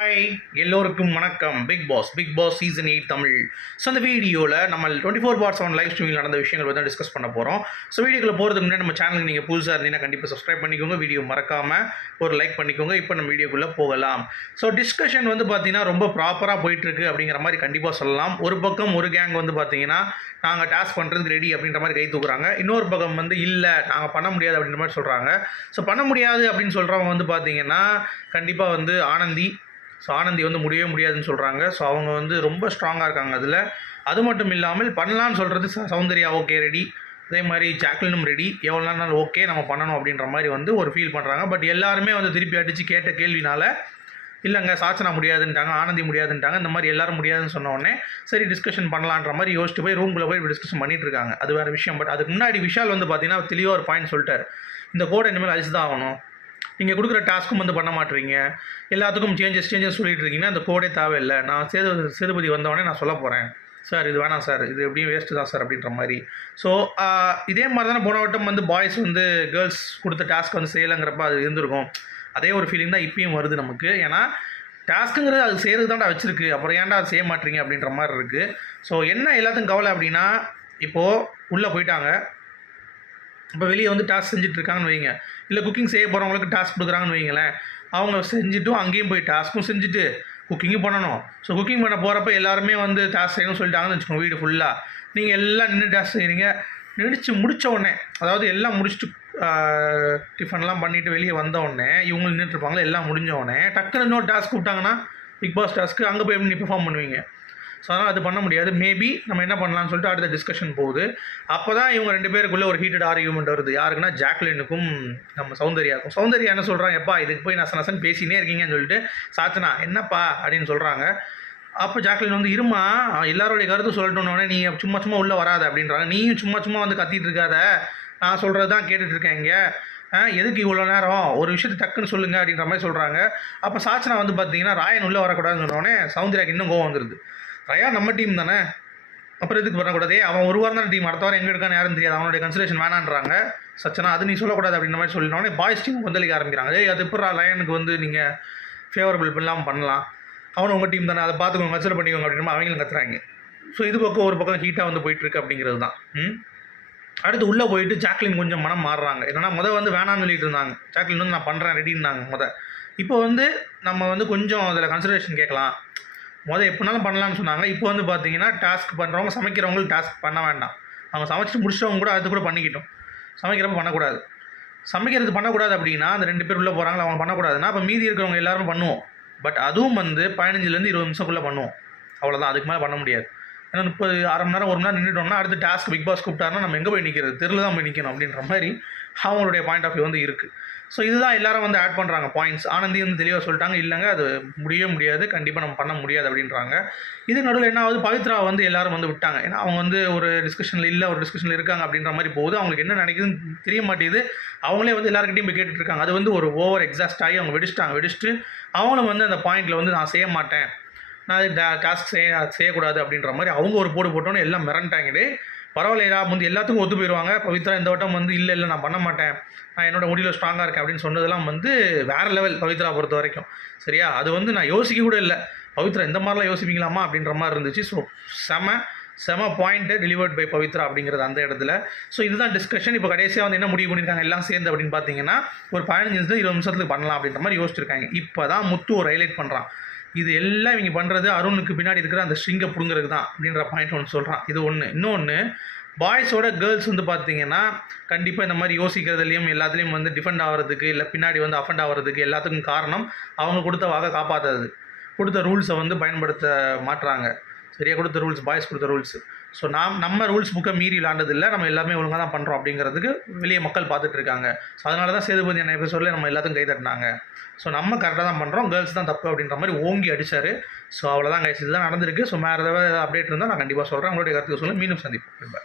Hi எல்லோருக்கும் வணக்கம். Bigg Boss Bigg Boss season eight Tamil. So அந்த வீடியோவில் நம்ம twenty four by seven live ஸ்ட்ரீமில் நடந்த விஷயங்கள் வந்து டிஸ்கஸ் பண்ண போகிறோம் ஸோ வீடியோக்குள்ள போகிறதுக்கு முன்னாடி நம்ம சேனலுக்கு நீங்கள் புதுசாக இருந்தீங்கன்னா கண்டிப்பாக சப்ஸ்கிரைப் பண்ணிக்கோங்க. வீடியோ மறக்காமல் ஒரு லைக் பண்ணிக்கோங்க. இப்போ நம்ம வீடியோக்குள்ளே போகலாம். ஸோ டிஸ்கஷன் வந்து பார்த்தீங்கன்னா ரொம்ப ப்ராப்பராக போயிட்டுருக்கு அப்படிங்கிற மாதிரி கண்டிப்பாக சொல்லலாம். ஒரு பக்கம் ஒரு கேங் வந்து பார்த்தீங்கன்னா நாங்கள் டாஸ்க் பண்ணுறதுக்கு ரெடி அப்படின்ற மாதிரி கை தூக்குறாங்க. இன்னொரு பக்கம் வந்து இல்லை நாங்கள் பண்ண முடியாது அப்படின்ற மாதிரி சொல்கிறாங்க ஸோ பண்ண முடியாது அப்படின்னு சொல்கிறவங்க வந்து பார்த்தீங்கன்னா கண்டிப்பாக வந்து ஆனந்தி ஸோ ஆனந்தி வந்து முடியவே முடியாதுன்னு சொல்கிறாங்க ஸோ அவங்க வந்து ரொம்ப ஸ்ட்ராங்காக இருக்காங்க அதில். அது மட்டும் இல்லாமல் பண்ணலான்னு சொல்கிறது ச- சௌந்தர்யா ஓகே ரெடி அதே மாதிரி ஜாக்லினும் ரெடி எவ்வளோ நாள் ஓகே நம்ம பண்ணணும் அப்படின்ற மாதிரி வந்து ஒரு ஃபீல் பண்ணுறாங்க பட் எல்லாருமே வந்து திருப்பி அடித்து கேட்ட கேள்வினால இல்லைங்க சாச்சனா முடியாதுன்ட்டாங்க ஆனந்தி முடியாதுன்ட்டாங்க இந்த மாதிரி எல்லாரும் முடியாதுன்னு சொன்ன உடனே சரி டிஸ்கஷன் பண்ணலான்ற மாதிரி யோசிச்சு போய் ரூம்குள்ளே போய் டிஸ்கஷன் பண்ணிட்டு இருக்காங்க. அது வேறு விஷயம். பட் அதுக்கு முன்னாடி விஷால் வந்து பார்த்தீங்கன்னா தெளிவாக ஒரு பாயிண்ட் சொல்லிட்டார். இந்த கோடை இனிமேல் அழிச்சு தான் ஆகணும். நீங்கள் கொடுக்குற டாஸ்க்கும் வந்து பண்ண மாட்டீங்க எல்லாத்துக்கும் சேஞ்சஸ் சேஞ்சஸ் சொல்லிட்டு இருக்கீங்கன்னா அந்த கோடே தேவையில்லை. நான் சேது சேதுபதி வந்தவொடனே நான் சொல்ல போகிறேன் சார் இது வேணாம் சார். இது எப்படியும் வேஸ்ட்டு தான் சார் அப்படின்ற மாதிரி. ஸோ இதே மாதிரி தானே போன வட்டம் வந்து பாய்ஸ் வந்து கேர்ள்ஸ் கொடுத்த டாஸ்க் வந்து செய்யலைங்கிறப்ப அது இருந்திருக்கும். அதே ஒரு ஃபீலிங் தான் இப்பயும் வருது நமக்கு. ஏன்னா டாஸ்க்குங்கிறது அது செய்கிறது தான்டா வச்சுருக்கு. அப்புறம் ஏன்டா அது செய்ய மாட்டீங்க அப்படின்ற மாதிரி இருக்குது ஸோ என்ன எல்லாத்துக்கும் கவலை அப்படின்னா இப்போது உள்ளே போயிட்டாங்க. இப்போ வெளியே வந்து டாஸ்க் செஞ்சுட்டு இருக்காங்கன்னு வைங்க. இல்லை குக்கிங் செய்ய போகிறவங்களுக்கு டாஸ்க் கொடுக்குறாங்கன்னு வைங்களேன். அவங்க செஞ்சுட்டும் அங்கேயும் போய் டாஸ்க்கும் செஞ்சுட்டு குக்கிங்கும் பண்ணணும். ஸோ குக்கிங் பண்ண போகிறப்ப எல்லாருமே வந்து டாஸ்க் செய்யணும்னு சொல்லிட்டாங்கன்னு வச்சுக்கோங்க வீடு ஃபுல்லாக நீங்கள் எல்லாம் நின்று டாஸ்க் செய்கிறீங்க நிடிச்சு முடித்த உடனே அதாவது எல்லாம் முடிச்சுட்டு டிஃபன்லாம் பண்ணிவிட்டு வெளியே வந்த உடனே இவங்க நின்றுட்டுருப்பாங்களே எல்லாம் முடிஞ்ச உடனே டக்குன்னு இன்னொரு டாஸ்க் கூப்பிட்டாங்கன்னா பிக் பாஸ் டாஸ்க்கு அங்கே போய் எப்படி பெர்ஃபார்ம் பண்ணுவீங்க? ஸோ அதனால் அது பண்ண முடியாது. மேபி நம்ம என்ன பண்ணலாம்னு சொல்லிட்டு அடுத்த டிஸ்கஷன் போகுது. அப்போ தான் இவங்க ரெண்டு பேருக்குள்ளே ஒரு ஹீட்டட் ஆர்கியூமெண்ட் வருது. யாருக்குன்னா ஜாக்லினுக்கும் நம்ம சௌந்தர்யாக்கும் சௌந்தர்யா என்ன சொல்கிறாங்க எப்பா இதுக்கு போய் நச நசன் பேசினே இருக்கீங்கன்னு சொல்லிட்டு சாத்தனா என்னப்பா? அப்படின்னு சொல்கிறாங்க அப்போ ஜாக்லின் வந்து இருமா எல்லாருடைய கருத்து சொல்லட்டோன்னே நீ சும்மா சும்மா உள்ளே வராத அப்படின்றாங்க. நீயும் சும்மா சும்மா வந்து கத்திட்டு இருக்காத. நான் சொல்கிறது தான் கேட்டுட்ருக்கேன் இங்கே. எதுக்கு இவ்வளோ நேரம்? ஒரு விஷயத்தை டக்குன்னு சொல்லுங்கள் அப்படின்ற மாதிரி சொல்கிறாங்க அப்போ சாச்சனா வந்து பார்த்தீங்கன்னா ராயன் உள்ளே வரக்கூடாதுன்னு சொன்னோடனே சௌந்தர்யாக்கு இன்னும் கோவம் வந்துருது. ரயா நம்ம டீம் தானே? அப்புறம் எதுக்கு வரக்கூடாது? அவன் ஒரு வாரம் தான் டீம் அடுத்த வாரம் எங்கே இருக்கான்னு யாரும் தெரியாது. அவனுடைய கன்சிடரேஷன் வேணான்றாங்க. சச்சனா அது நீ சொல்லக்கூடாது அப்படின்ற மாதிரி சொல்லினோடனே பாய்ஸ் டீம் கொந்தளிக்க ஆரம்பிக்கிறாங்க. ஏய் அது எப்போ லயனுக்கு வந்து நீங்கள் ஃபேவரபிள் இல்லாமல் பண்ணலாம். அவனும் உங்கள் டீம் தானே அதை பார்த்துக்கோங்க கன்சிடர் பண்ணிக்கோங்க அப்படின்னு அவங்களும் கத்துறாங்க. ஸோ இது பக்கம் ஒரு பக்கம் ஹீட்டாக வந்து போயிட்டுருக்கு அப்படிங்கிறது தான். ம்? அடுத்து உள்ளே போயிட்டு ஜாக்லின் கொஞ்சம் மனம் மாறுறாங்க. என்னன்னா முத வந்து வேணாம்னு சொல்லிட்டு இருந்தாங்க. ஜாக்லின் வந்து நான் பண்ணுறேன் ரெடின்னாங்க முத. இப்போ வந்து நம்ம வந்து கொஞ்சம் அதில் கன்சிடரேஷன் கேட்கலாம். மொதல் எப்படினாலும் பண்ணலாம்னு சொன்னாங்க. இப்போ வந்து பார்த்தீங்கன்னா டாஸ்க் பண்ணுறவங்க சமைக்கிறவங்களுக்கு டாஸ்க் பண்ண வேண்டாம். அவங்க சமைச்சிட்டு முடிச்சவங்க கூட அது கூட பண்ணிக்கிட்டோம். சமைக்கிறப்ப பண்ணக்கூடாது. சமைக்கிறது பண்ணக்கூடாது அப்படின்னா அந்த ரெண்டு பேர் உள்ளே போகிறாங்களா அவங்க பண்ணக்கூடாதுன்னா அப்போ மீதி இருக்கிறவங்க எல்லாரும் பண்ணுவோம். பட் அதுவும் வந்து பதினஞ்சுலேருந்து இருபது நிமிஷத்துக்குள்ளே பண்ணுவோம். அவ்வளோதான் அதுக்கு மேலே பண்ண முடியாது. ஏன்னா முப்பது அரை மணி நேரம் ஒரு மணி நேரம் நின்றுட்டோம்னா அடுத்து டாஸ்க் பிக் பாஸ் கூப்பிட்டாருன்னா நம்ம எங்கே போய் நிற்கிறது தெருவில் தான் போய் நிற்கணும் அப்படின்ற மாதிரி அவங்களுடைய பாயிண்ட் ஆஃப் வியூ வந்து இருக்குது ஸோ இதுதான் எல்லாரும் வந்து ஆட் பண்ணுறாங்க பாயிண்ட்ஸ் ஆனந்தி வந்து தெளிவாக சொல்லிட்டாங்க இல்லைங்க அது முடியவே முடியாது கண்டிப்பாக நம்ம பண்ண முடியாது அப்படின்றாங்க. இது நடுவில் என்ன ஆகுது? பவித்ரா வந்து எல்லாரும் வந்து விட்டாங்க. ஏன்னா அவங்க வந்து ஒரு டிஸ்கஷனில் இல்லை ஒரு டிஸ்கஷனில் இருக்காங்க அப்படின்ற மாதிரி போகுது. அவங்களுக்கு என்ன நினைக்குதுன்னு தெரிய மாட்டேங்குது. அவங்களே வந்து எல்லாருக்கிட்டையும் போய் கேட்டுட்டு இருக்காங்க. அது வந்து ஒரு ஓவர் எக்ஸாஸ்ட் ஆகி அவங்க வெடிச்சிட்டாங்க. வெடிச்சிட்டு அவங்களும் வந்து அந்த பாயிண்டில் வந்து நான் செய்ய மாட்டேன். நான் டாஸ்க் செய்ய செய்யக்கூடாது அப்படின்ற மாதிரி அவங்க ஒரு போடு போட்டோன்னே எல்லாம் மிரண்டாங்கிட்டு பரவாயில்லையா வந்து எல்லாத்துக்கும் ஒத்து போயிடுவாங்க பவித்ரா இந்த வட்டம் வந்து இல்லை இல்லை நான் பண்ண மாட்டேன். நான் என்னோட முடிவில் ஸ்ட்ராங்காக இருக்கேன் அப்படின்னு சொன்னதெல்லாம் வந்து வேறு லெவல் பவித்ரா பொறுத்த வரைக்கும். சரியா? அது வந்து நான் யோசிக்க கூட இல்லை. பவித்ரா இந்த மாதிரிலாம் யோசிப்பீங்களாமா அப்படின்ற மாதிரி இருந்துச்சு. ஸோ செம செம பாயிண்ட்டு டெலிவர்ட் பை பவித்ரா அப்படிங்கிறது அந்த இடத்துல. ஸோ இதுதான் டிஸ்கஷன் இப்போ கடைசியாக வந்து என்ன முடிவு பண்ணியிருக்காங்க எல்லாம் சேர்ந்து அப்படின்னு பார்த்தீங்கன்னா ஒரு பதினஞ்சு நிமிஷத்துல இருபது நிமிஷத்துக்கு பண்ணலாம் அப்படின்ற மாதிரி யோசிச்சிருக்காங்க. இப்போ தான் முத்து ஒரு ஹைலைட் பண்ணுறான் இது எல்லாம் இவங்க பண்ணுறது அருணுக்கு பின்னாடி இருக்கிற அந்த ஸ்ட்ரிங்கை பிடுங்கிறது தான் அப்படின்ற பாயிண்ட் ஒன்று சொல்கிறான் இது ஒன்று இன்னொன்று பாய்ஸோட கேர்ள்ஸ் வந்து பார்த்தீங்கன்னா கண்டிப்பாக இந்த மாதிரி யோசிக்கிறதுலையும் எல்லாத்துலேயும் வந்து டிஃபெண்ட் ஆகிறதுக்கு இல்லை பின்னாடி வந்து அஃபெண்ட் ஆகிறதுக்கு எல்லாத்துக்கும் காரணம் அவங்க கொடுத்த வாக காப்பாற்றுறது கொடுத்த ரூல்ஸை வந்து பயன்படுத்த மாட்டுறாங்க சரியா கொடுத்த ரூல்ஸ் பாய்ஸ் கொடுத்த ரூல்ஸ் ஸோ நாம் நம்ம ரூல்ஸ் புக்கை மீறி விளாண்டதில்லை. நம்ம எல்லாமே ஒழுங்காக தான் பண்ணுறோம் அப்படிங்கிறதுக்கு வெளியே மக்கள் பார்த்துட்டு இருக்காங்க. ஸோ அதனால தான் சேதுபதி என்ன எபிசோடில் நம்ம எல்லாத்தையும் கை தட்டினாங்க ஸோ நம்ம கரெக்டாக தான் பண்ணுறோம் கேர்ள்ஸ் தான் தப்பு அப்படின்ற மாதிரி ஓங்கி அடித்தார் ஸோ அவ்வளோதான் கைஸ் இதுதான் நடந்திருக்கு. ஸோ வேறு ஏதாவது அப்டேட் இருந்தால் நான் கண்டிப்பாக சொல்கிறேன் உங்களுடைய கருத்துக்கு சொல்ல மீண்டும் சந்திப்போம்.